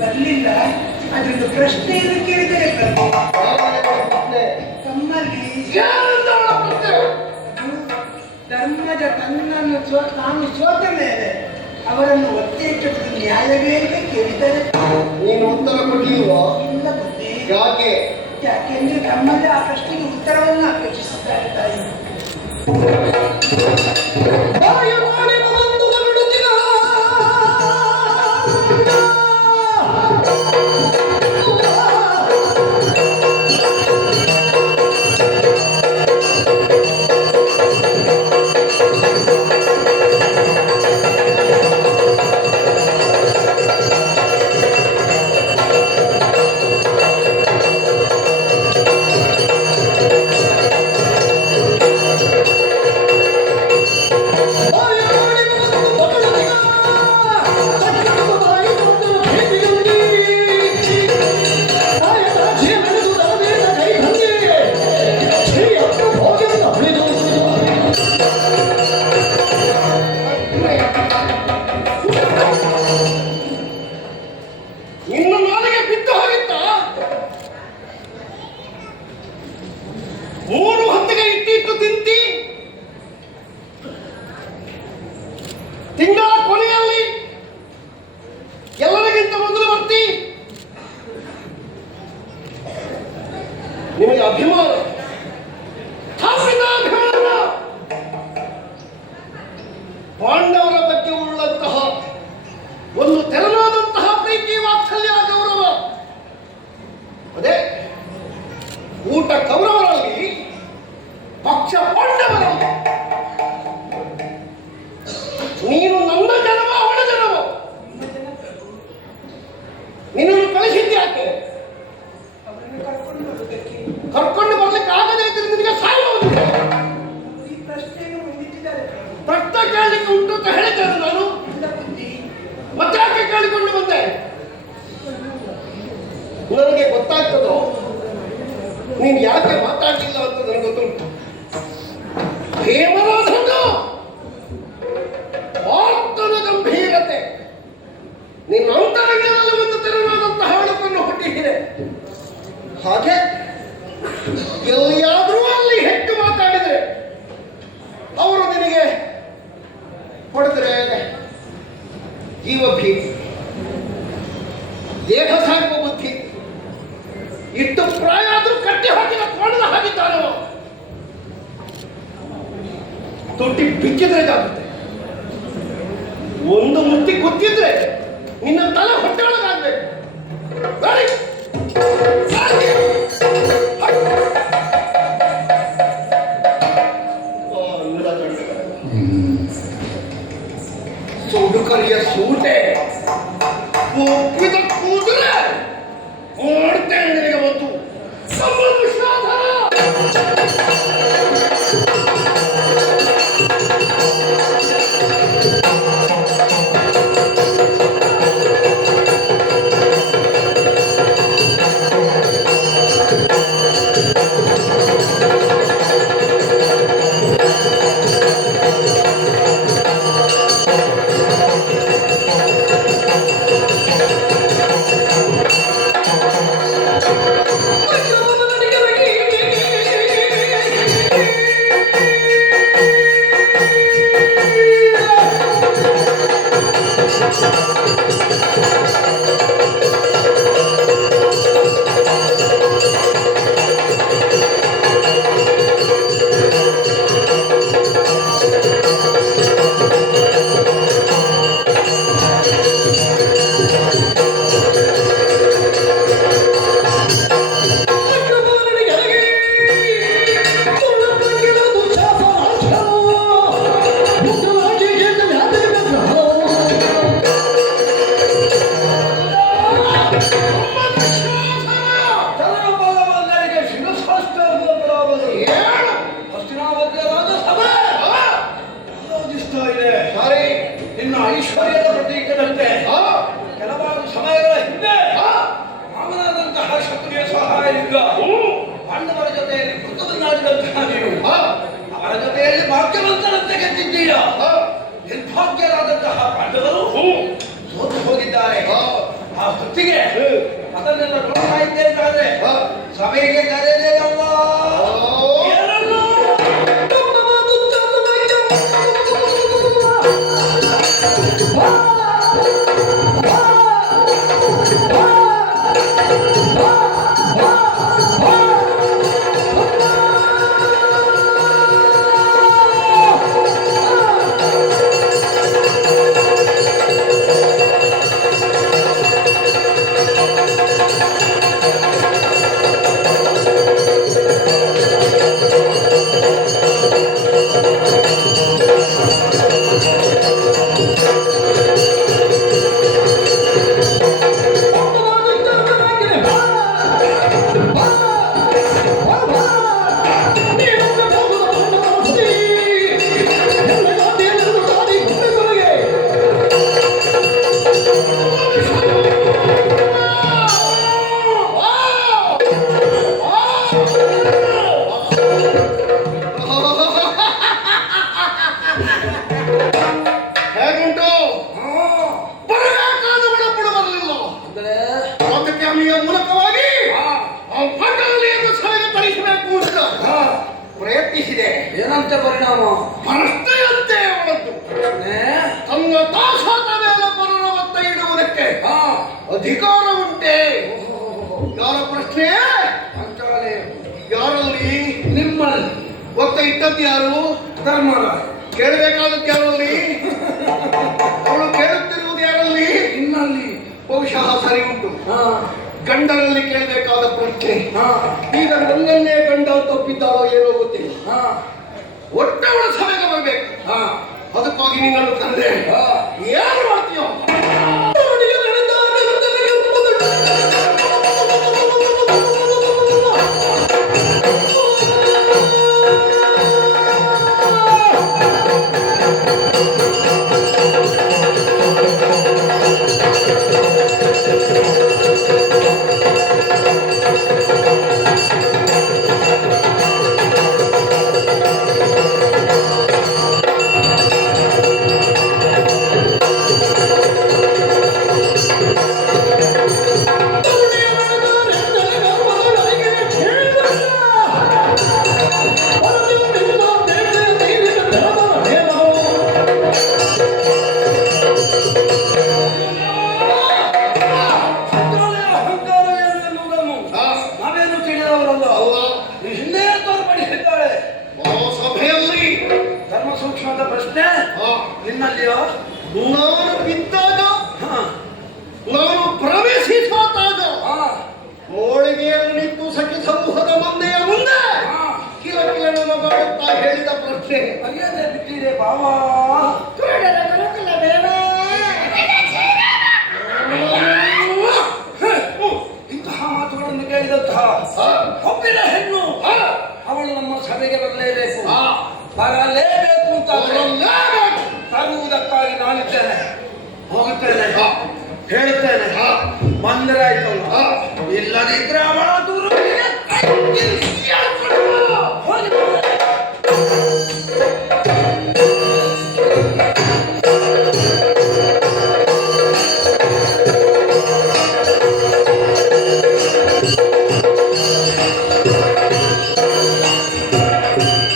ಬರ್ಲಿಲ್ಲ. ಅದೊಂದು ಪ್ರಶ್ನೆ ಕೇಳಿದರೆ ತಮ್ಮಲ್ಲಿ ಧರ್ಮದ ತನ್ನನ್ನು ತಾನು ಸೋತ ಮೇಲೆ ಅವರನ್ನು ಒತ್ತಿ ಇಟ್ಟುವುದು ನ್ಯಾಯವೇ ಅಂತ ಕೇಳಿದರೆ ನೀನು ಉತ್ತರ ಕೊಡ್ಲಿಲ್ವಾ? ಇಲ್ಲ ಬುದ್ಧಿ. ಯಾಕೆ? ಯಾಕೆಂದ್ರೆ ತಮ್ಮಲ್ಲಿ ಆ ಪ್ರಶ್ನೆಗೆ ಉತ್ತರವನ್ನು ಅಪೇಕ್ಷಿಸುತ್ತಾರೆ ತಾಯಿ. ತಿಂಗಳ ಕೊನೆಯಲ್ಲಿ ಎಲ್ಲರಿಗಿಂತ ಮೊದಲು ಬರ್ತಿ. ನಿಮಗೆ ಅಭಿಮಾನ, ಅಭಿಮಾನ ಪಾಂಡವರ ಬಗ್ಗೆ ಉಳ್ಳಂತಹ ಒಂದು ತೆರನಾದಂತಹ ಪ್ರೀತಿ, ವಾತ್ಸಲ್ಯ, ಗೌರವ. ಅದೇ ಊಟ ಕೌರವರಲ್ಲಿ, ಪಕ್ಷ ಪಾಂಡವರಲ್ಲಿ. ನೀನು ನನ್ನ ಜನವ, ಅವಳ ಜನವ. ನಿನ್ನನ್ನು ಕಳಿಸಿದ್ಯಾಕೆ? ಕರ್ಕೊಂಡು ಬರ್ಲಿಕ್ಕೆ ಆಗದೇ ಇದ್ರೆ ನಿನಗೆ ಸಾಯುವುದು. ಪ್ರಶ್ನೆ ಕೇಳಲಿಕ್ಕೆ ಉಂಟು ಅಂತ ಹೇಳಿದ್ದೇನೆ ನಾನು. ಮತ್ತೆ ಯಾಕೆ ಕೇಳಿಕೊಂಡು ಬಂದೆ? ನನಗೆ ಗೊತ್ತಾಗ್ತದೋ ನೀನು ಯಾಕೆ ಮಾತಾಡಲಿಲ್ಲ ಅಂತ ನನಗೆ ಗೊತ್ತುಂಟು. ಹೇಮರಾಧನ ಆರ್ತನ ಗಂಭೀರತೆ, ನಿನ್ನ ಅಂತರಂಗದಲ್ಲಿ ಒಂದು ತೆರನಾದಂತಹ ಹಾಡುಗಳನ್ನು ಹುಟ್ಟಿಸಿದೆ. ಹಾಗೆ ಎಲ್ಲಿಯಾದರೂ ಅಲ್ಲಿ ಹೆಚ್ಚು ಮಾತಾಡಿದರೆ ಅವರು ನಿನಗೆ ಹೊಡೆದ್ರೆ ಜೀವ ಭೀತಿ, ದೇಹ ಸಾಕುವ ಬುದ್ಧಿ, ಇಟ್ಟು ಪ್ರಾಯ ಆದರೂ ಕಟ್ಟಿ ಹಾಕಿದ ಕೋಣದ ಹಾಗಿದ್ದಾನೋ. ತೊಟ್ಟಿ ಬಿಚ್ಚಿದ್ರೆ ಜಾಗುತ್ತೆ. ಒಂದು ಮುತ್ತಿ ಗೊತ್ತಿದ್ರೆ ನಿನ್ನ ತಲೆ ಹೊಟ್ಟೆ ಒಳಗಾಗ್ಬೇಕು. ಸೋಡುಕರಿಯ ಸೂಟೆ ಒಪ್ಪಿದ ಕೂದಲೇ ಮಾಡ್ತೇನೆ ನಿನಗೆ ಬಂತು. ಖಡ್ಗ ಪಾಂಡವರ ಜೊತೆಯಲ್ಲಿ ಮೃತವನ್ನಾಡಿದಂತಹ ನೀವು ಅವರ ಜೊತೆಯಲ್ಲಿ ಭಾಗ್ಯವಂತರಂತೆ ಗೆದ್ದಿದ್ದೀರಾ. ನಿರ್ಭಾಗ್ಯರಾದಂತಹ ಪಾಂಡವರು ಸೋತು ಹೋಗಿದ್ದಾರೆ. ಆ ಹೊತ್ತಿಗೆ ಅದನ್ನೆಲ್ಲ ನೋಡ್ತಾ ಇದ್ದೆ ಅಂತಾದ್ರೆ ಸಭೆಗೆ ಕರೆದೇ ಅಲ್ಲ. ಹೇಗುಂಟು? ಬರಬೇಕಾದ ಬಡಪಡು ಬರಲಿಲ್ಲ. ಅದಕ್ಕೆ ಅವನಿಗೆ ಮೂಲಕವಾಗಿ ಆ ಪಾಂಡವಲಿಯನ್ನು ಸಭೆಗೆ ತರಿಸಬೇಕು ಅಂತ ಪ್ರಯತ್ನಿಸಿದೆ. ಏನಂತ ಪರಿಣಾಮ? ಪ್ರಶ್ನೆಯಂತೆ ಅವಳದ್ದು ತನ್ನ ದಾಸದ ಮೇಲೆ ಪರರ ಒತ್ತ ಇಡುವುದಕ್ಕೆ ಅಧಿಕಾರ ಉಂಟೆ. ಯಾರ ಪ್ರಶ್ನೆ? ಯಾರಲ್ಲಿ? ನಿಮ್ಮಲ್ಲಿ. ಒತ್ತ ಇಟ್ಟದ್ದು ಯಾರು? ಧರ್ಮರಾಯ. ಕೇಳಬೇಕಾದದ್ದು ಯಾರಲ್ಲಿ? ಅವಳು ಕೇಳುತ್ತಿರುವುದು ಯಾರಲ್ಲಿ? ನಿಮ್ಮಲ್ಲಿ. ಬಹುಶಃ ಸರಿ ಉಂಟು. ಗಂಡನಲ್ಲಿ ಕೇಳಬೇಕಾದ ಪ್ರಶ್ನೆ. ಈಗ ನನ್ನನ್ನೇ ಗಂಡ ತಪ್ಪಿದ್ದಾಳೋ ಏನೋ ಗೊತ್ತಿಲ್ಲ. ಒಟ್ಟವಳ ಸಭೆಗೆ ಬರಬೇಕು. ಅದಕ್ಕಾಗಿ ನಿನ್ನನ್ನು ತಂದೆ ಏನು ಮಾಡ್ತೀಯೋ? ನಿನ್ನಲ್ಲಿಯೋ? ನಾನು ಬಿದ್ದಾಗ ನಾನು ಪ್ರವೇಶಿಸುವಾಗ ಮೋಳಿಗೆಯಲ್ಲಿ ನಿಂತು ಸಖಿ ಸಮೂಹದ ಮಂದೆಯ ಮುಂದೆ ಕಿಲ ಕಿಲ ನಮಗಾಡುತ್ತಾ ಹೇಳಿದ ಪ್ರಶ್ನೆ ಅಲ್ಲೇ ಬಿಟ್ಟಿದೆ ಬಾವಾ. ಇಂತಹ ಮಾತುಗಳನ್ನು ಕೇಳಿದಂತಹ ಒಬ್ಬಿನ ಹೆಣ್ಣು ಅವಳು ನಮ್ಮ ಸಭೆಗೆ ಬರಲೇಬೇಕು. ಬರಲೇಬೇಕು ಅಂತ ತರುವುದಕ್ಕಾಗಿ ನಾನಿದ್ದೇನೆ. ಹೋಗುತ್ತೇನೆ, ಹೇಳುತ್ತೇನೆ. ಬಂದರೆ ಆಯ್ತಲ್ಲ, ಇಲ್ಲದಿದ್ರೆ ಅವಳ ದೂರ